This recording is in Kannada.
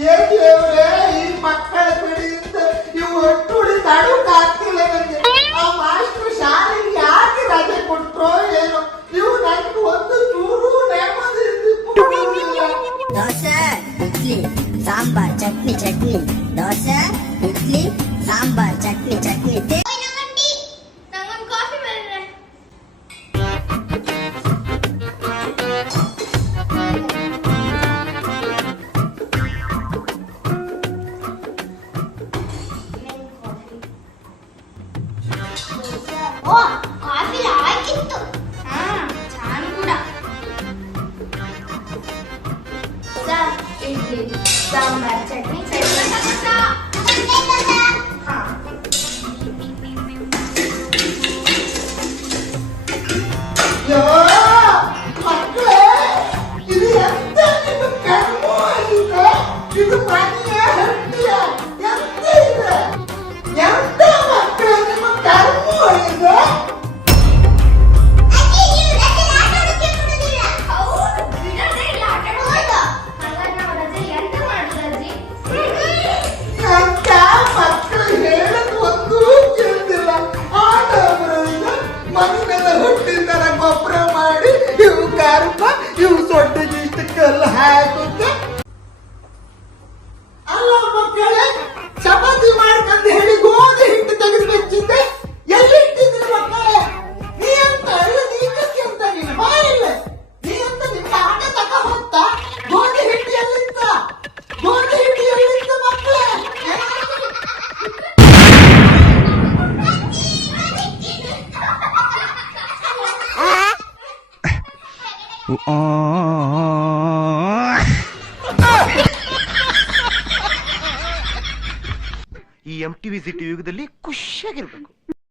ದೇವ್ರೇ, ಈ ಮಕ್ಕಳ ಕಡೆಯಿಂದ ಇವು ಒಟ್ಟುಳಿ ತಡಕಾಗ್ತಿಲ್ಲ ನನಗೆ. ಆ ಮಾಸ್ಟರ್ ಶಾಲೆಗೆ ಯಾಕೆ ರಜೆ ಕೊಟ್ರೋ ಏನೋ, ಇವು ನನಗೆ ಒಂದು ಚೂರು ನೆಮ್ಮದಿ ಕೊಡುವುದಿಲ್ಲ. ದೋಸೆ ಇಡ್ಲಿ ಸಾಂಬಾರ್ ಚಟ್ನಿ ಚಟ್ನಿ, ದೋಸೆ ಇಡ್ಲಿ ಸಾಂಬಾರ್ ಚಟ್ನಿ ಚಟ್ನಿ. ಓ ಕಾಫಿ ಆಗಿತ್ತು. ಚಾನು ಕೂಡ. ಇಡ್ಲಿ ಸಾಂಬಾರ್ ಚಟ್ನಿ ಮಕ್ಕಳೇ, ಇದು ಎಂತ ನಿಮ್ಮ ಕರ್ಮ ಇದೆ? ಇದು ಮನೆಯ ಹಟ್ಟಿಯ ಎಂತ ಇದೆ? ಎಂತ ಮಕ್ಕಳೇ ನಿಮ್ಮ ಕರ್ಮ ಇದೆ? ಅಂತ ಮಕ್ಕಳು ಹೇಳೋದು ಒಂದೂ ಕೇಳ್ತಿಲ್ಲ. ಆಟ ಬರೋದಿಲ್ಲ, ಮನೆ ಮೇಲೆ ಹುಟ್ಟಿಂದರ ಗೊಬ್ಬರ ಮಾಡಿ ಇವು ಕರ್ಮ, ಇವು ಸೊಡ್ಡಿಗೆ ಇಷ್ಟು ಕಲ್ಲು ಹಾಕುತ್ತೆ. ಅಲ್ಲ ಮಕ್ಕಳೇ, ಚಪಾತಿ ಮಾಡ್ಕಂತ ಹೇಳಿ ಗೋಧಿ ಹಿಟ್ಟು ತೆಗೆದ್ಬಿಟ್ಟಿದ್ದೆ, ಎಲ್ಲಿ ಇಟ್ಟಿದ್ದೀನಿ ಮಕ್ಕಳೇ? ನೀ ಅಂತ ಅಲ್ಲ, ನೀಕಕ್ಕೆ ಅಂತ ನೀನು ಬಾಯಿಲ್ಲ. ನೀ ಅಂತ ನಿಮ್ಗೆ ಆಟ ತಕ ಹೋಗ್ತ ಗೋಧಿ ಹಿಟ್ಟು ಎಲ್ಲಿತ್ತ? ಗೋಧಿ ಹಿಟ್ಟು ಎಲ್ಲಿತ್ತ ಮಕ್ಕಳೇ? ಈ MTV ಸಿಟಿ ಯುಗದಲ್ಲಿ ಖುಷಿಯಾಗಿರ್ಬೇಕು.